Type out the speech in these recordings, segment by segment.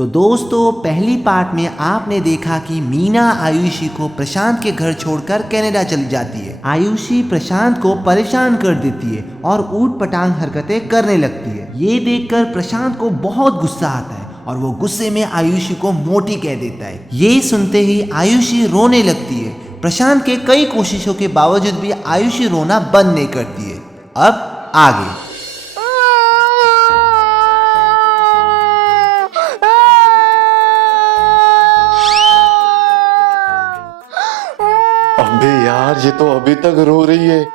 तो दोस्तों पहली पार्ट में आपने देखा कि मीना आयुषी को प्रशांत के घर छोड़कर कनाडा चली जाती है। आयुषी प्रशांत को परेशान कर देती है और ऊट पटांग हरकतें करने लगती है। ये देखकर प्रशांत को बहुत गुस्सा आता है और वो गुस्से में आयुषी को मोटी कह देता है। ये सुनते ही आयुषी रोने लगती है। प्रशांत के कई कोशिशों के बावजूद भी आयुषी रोना बंद नहीं करती है। अब आगे अबे यार, ये तो अभी तक रो रही है।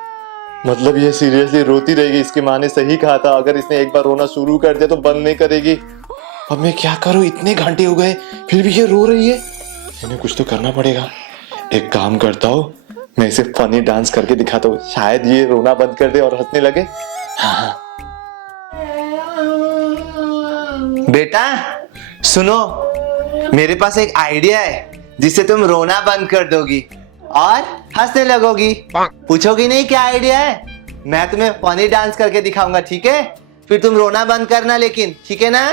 मतलब ये सीरियसली रोती रहेगी। इसकी माँ ने सही कहा था, अगर इसने एक बार रोना शुरू कर दिया तो बंद नहीं करेगी। अब मैं क्या करूं, इतने घंटे हो गए फिर भी ये रो रही है। इन्हें कुछ तो करना पड़ेगा। एक काम करता हूँ, मैं इसे फनी डांस करके दिखाता हूँ, शायद ये रोना बंद कर दे और हंसने लगे। हाँ। बेटा सुनो, मेरे पास एक आइडिया है जिससे तुम रोना बंद कर दोगी और हंसने लगोगी। पूछोगी नहीं क्या आइडिया है? मैं तुम्हें फनी डांस करके दिखाऊंगा, ठीक है? फिर तुम रोना बंद करना, लेकिन ठीक है ना?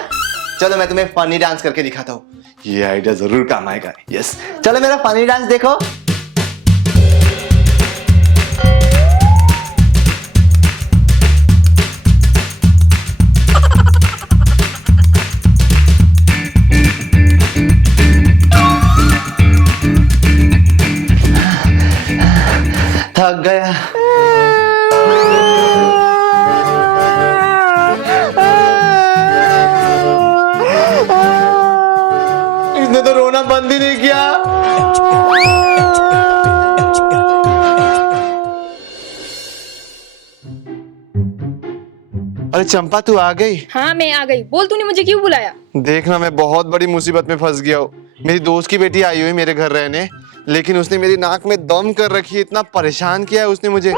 चलो मैं तुम्हें फनी डांस करके दिखाता हूँ। ये आइडिया जरूर काम आएगा। यस, चलो मेरा फनी डांस देखो। थक गया। इसने तो रोना बंद ही नहीं किया। अरे चंपा, तू आ गई? हाँ मैं आ गई। बोल, तूने मुझे क्यों बुलाया? देखना, मैं बहुत बड़ी मुसीबत में फंस गया हूँ। मेरी दोस्त की बेटी आई हुई मेरे घर रहने, लेकिन उसने मेरी नाक में दम कर रखी है। इतना परेशान किया है उसने मुझे।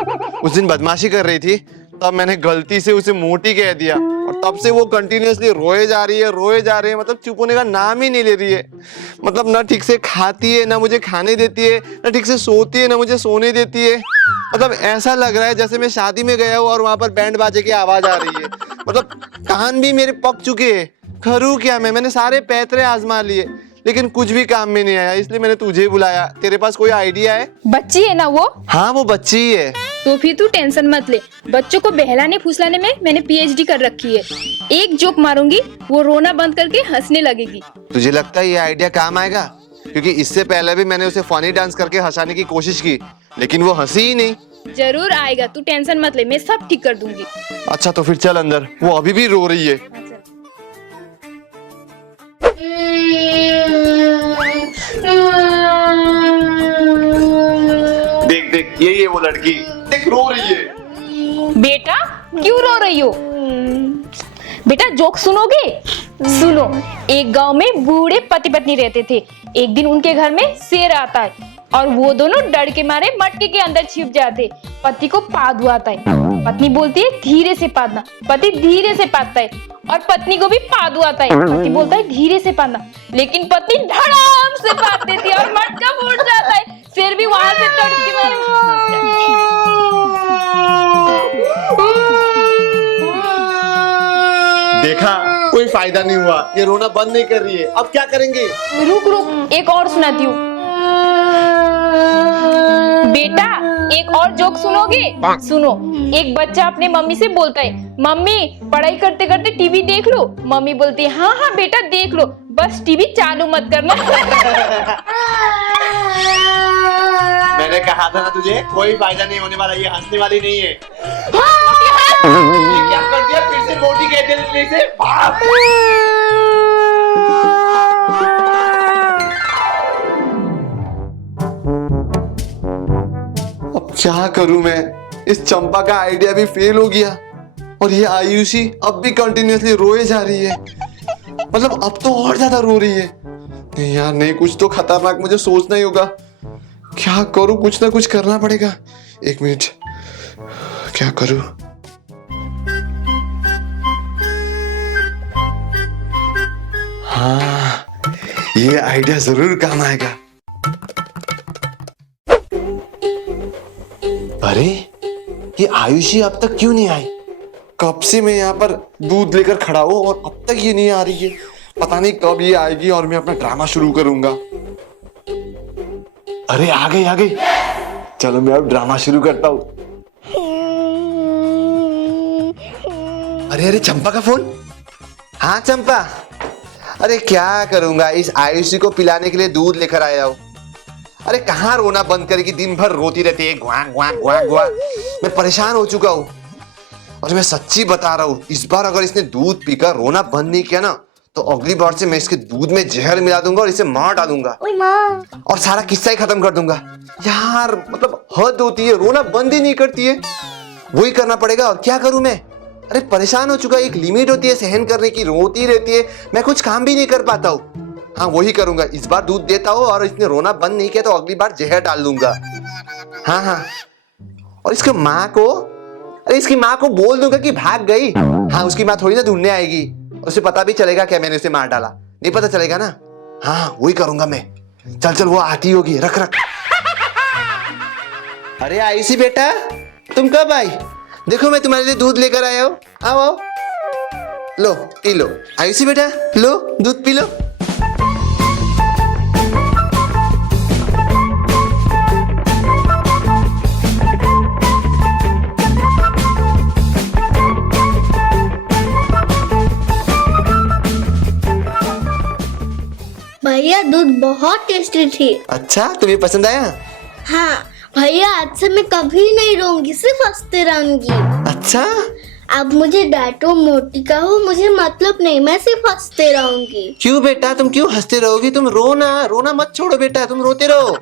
उस दिन बदमाशी कर रही थी, तब मैंने गलती से उसे मोटी कह दिया और तब से वो कंटिन्यूअसली रोए जा रही है। मतलब चुप होने का नाम ही नहीं ले रही है। मतलब ना ठीक से खाती है, ना मुझे खाने देती है, ना ठीक से सोती है, ना मुझे सोने देती है। मतलब ऐसा लग रहा है जैसे मैं शादी में गया हूँ और वहां पर बैंड बाजे की आवाज आ रही है। मतलब कान भी मेरे पक चुके हैं। करूँ क्या मैंने सारे पैतरे आजमा लिए, लेकिन कुछ भी काम में नहीं आया। इसलिए मैंने तुझे बुलाया। तेरे पास कोई आइडिया है? बच्ची है ना वो? हाँ, वो बच्ची ही है। तो फिर तू टेंशन मत ले। बच्चों को बहलाने फुसलाने में मैंने पीएचडी कर रखी है। एक जोक मारूंगी, वो रोना बंद करके हंसने लगेगी। तुझे लगता है ये आइडिया काम आएगा? क्योंकि इससे पहले भी मैंने उसे फनी डांस करके हंसाने की कोशिश की, लेकिन वो हंसी ही नहीं। जरूर आएगा, तू टेंशन मत ले, मैं सब ठीक कर दूंगी। अच्छा तो फिर चल अंदर, वो अभी भी रो रही है। देख देख, यही है वो लड़की, देख रो रही है। बेटा क्यों रो रही हो? बेटा जोक सुनोगे? सुनो, एक गांव में बूढ़े पति पत्नी रहते थे। एक दिन उनके घर में शेर आता है और वो दोनों डर के मारे मटके के अंदर छिप जाते। पति को पादू आता है। पत्नी बोलती है धीरे से पादना। पति धीरे से पादता है और पत्नी को भी पादू आता है। पति बोलता है धीरे से पादना, लेकिन पत्नी धड़ाम से पाद देती है और मटका फूट जाता है। शेर भी वहां से डर के मारे देखा, कोई फायदा नहीं हुआ। ये रोना बंद नहीं कर रही है। अब क्या करेंगे? रुक रुक, एक और सुनाती हूँ। बेटा एक और जोक सुनोगे? सुनो, एक बच्चा अपने मम्मी से बोलता है, मम्मी पढ़ाई करते करते टीवी देख लो। मम्मी बोलती है हाँ हाँ बेटा देख लो, बस टीवी चालू मत करना। मैंने कहा था ना तुझे, कोई फायदा नहीं होने वाला। ये हंसने वाली नहीं है। ये क्या कर दिया? फिर से मोटी कह दिया इसे। अब क्या करूं मैं? इस चंपा का आइडिया भी फेल हो गया और ये आयुषी अब भी कंटिन्यूअसली रोए जा रही है। मतलब अब तो और ज्यादा रो रही है। नहीं यार नहीं, कुछ तो खतरनाक मुझे सोचना ही होगा। क्या करूं? कुछ ना कुछ करना पड़ेगा। एक मिनट, क्या करूं? हाँ, ये आइडिया जरूर काम आएगा। अरे ये आयुषी अब तक क्यों नहीं आई? कब से मैं यहाँ पर दूध लेकर खड़ा हूँ और अब तक ये नहीं आ रही है। पता नहीं कब ये आएगी और मैं अपना ड्रामा शुरू करूंगा। अरे आ गई। चलो मैं अब ड्रामा शुरू करता हूँ। अरे चंपा का फोन। हाँ चंपा, अरे क्या करूंगा, इस आयुषी को पिलाने के लिए दूध लेकर आया हूँ। अरे कहाँ रोना बंद करेगी, दिन भर रोती रहती है, ग्वां ग्वां ग्वां ग्वां। मैं परेशान हो चुका हूँ और मैं सच्ची बता रहा हूँ, इस बार अगर इसने दूध पीकर रोना बंद नहीं किया ना तो अगली बार से मैं इसके दूध में जहर मिला दूंगा और इसे मार डालूंगा और सारा किस्सा ही खत्म कर दूंगा। यार मतलब हद होती है, रोना बंद ही नहीं करती है। वही करना पड़ेगा, और क्या करूं मैं। अरे परेशान हो चुका, एक लिमिट होती है सहन करने की, रोती रहती है, मैं कुछ काम भी नहीं कर पाता हूँ। हाँ वही करूंगा, इस बार दूध देता हूँ और इसने रोना बंद नहीं किया तो अगली बार जहर डाल दूंगा। हाँ और इसकी माँ को बोल दूंगा कि भाग गई। हाँ उसकी माँ थोड़ी ना ढूंढने आएगी, उसे पता भी चलेगा क्या मैंने उसे मार डाला, नहीं पता चलेगा ना। हाँ वही करूंगा मैं। चल वो आती होगी, रख। अरे आयुषी बेटा, तुम कब आई? देखो मैं तुम्हारे लिए दूध लेकर आया हूँ, आओ। लो पी लो आयुषी बेटा, लो दूध पी लो। भैया दूध बहुत टेस्टी थी। अच्छा तुम्हें पसंद आया? हाँ भैया, आज से मैं कभी नहीं रोऊंगी, सिर्फ हंसते रहूंगी। अच्छा अब मुझे डांटो मोटी कहो, मुझे मतलब नहीं, मैं सिर्फ हंसते रहूंगी। क्यों बेटा, तुम क्यों हंसते रहोगी? तुम रोना मत छोड़ो बेटा, तुम रोते रहो।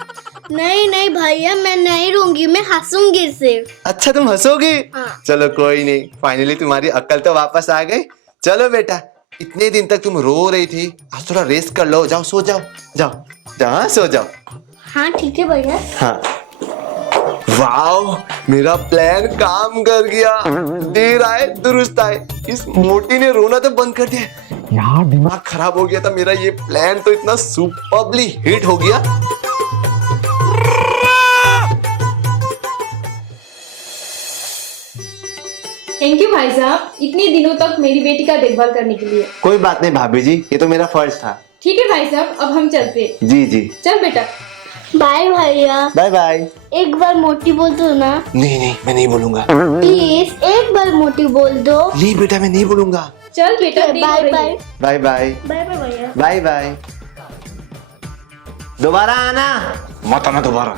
नहीं भैया, मैं नहीं रोऊंगी, मैं हंसूंगी सिर्फ। अच्छा तुम हंसोगी? हाँ। चलो कोई नहीं, फाइनली तुम्हारी अक्ल तो वापस आ गई। चलो बेटा, इतने दिन तक तुम रो रही थी, आज थोड़ा रेस्ट कर लो, जाओ सो जाओ, सो जाओ। हाँ ठीक है भैया। हाँ वाओ, मेरा प्लान काम कर गया। देर आए दुरुस्त आए, इस मोटी ने रोना तो बंद कर दिया। यार दिमाग खराब हो गया था मेरा, ये प्लान तो इतना सुपर्बली हिट हो गया। थैंक यू भाई साहब, इतने दिनों तक मेरी बेटी का देखभाल करने के लिए। कोई बात नहीं भाभी जी, ये तो मेरा फर्ज था। ठीक है भाई साहब, अब हम चलते। जी चल बेटा। बाय भैया। Bye bye. एक बार मोटी बोल दो ना। नहीं मैं नहीं बोलूंगा। प्लीज एक बार मोटी बोल दो। नहीं बेटा मैं नहीं बोलूंगा। चल बेटा, bye bye. Bye bye. Bye bye भैया। Bye bye. दोबारा आना मत, आना दोबारा।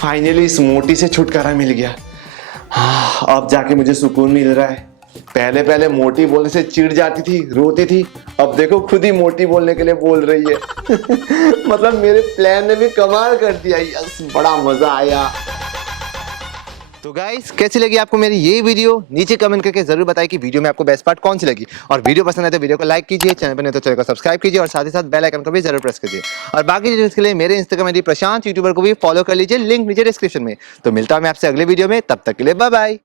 फाइनली इस मोटी से छुटकारा मिल गया। हाँ, अब जाके मुझे सुकून मिल रहा है। पहले मोटी बोलने से चिढ़ जाती थी, रोती थी, अब देखो खुद ही मोटी बोलने के लिए बोल रही है। मतलब मेरे प्लान ने भी कमाल कर दिया, यस बड़ा मजा आया। तो गाइस कैसी लगी आपको मेरी ये वीडियो? नीचे कमेंट करके जरूर बताइए कि वीडियो में आपको बेस्ट पार्ट कौन सी लगी। और वीडियो पसंद आए तो वीडियो को लाइक कीजिए, चैनल पर नहीं तो चैनल को सब्सक्राइब कीजिए और साथ ही साथ बेल आइकन को भी जरूर प्रेस कीजिए। और बाकी डिटेल्स के लिए मेरे इंस्टाग्राम आईडी प्रशांत यूट्यूबर को भी फॉलो कर लीजिए, लिंक नीचे डिस्क्रिप्शन में। तो मिलता हूं मैं आपसे अगले वीडियो में, तब तक के लिए बाय बाय।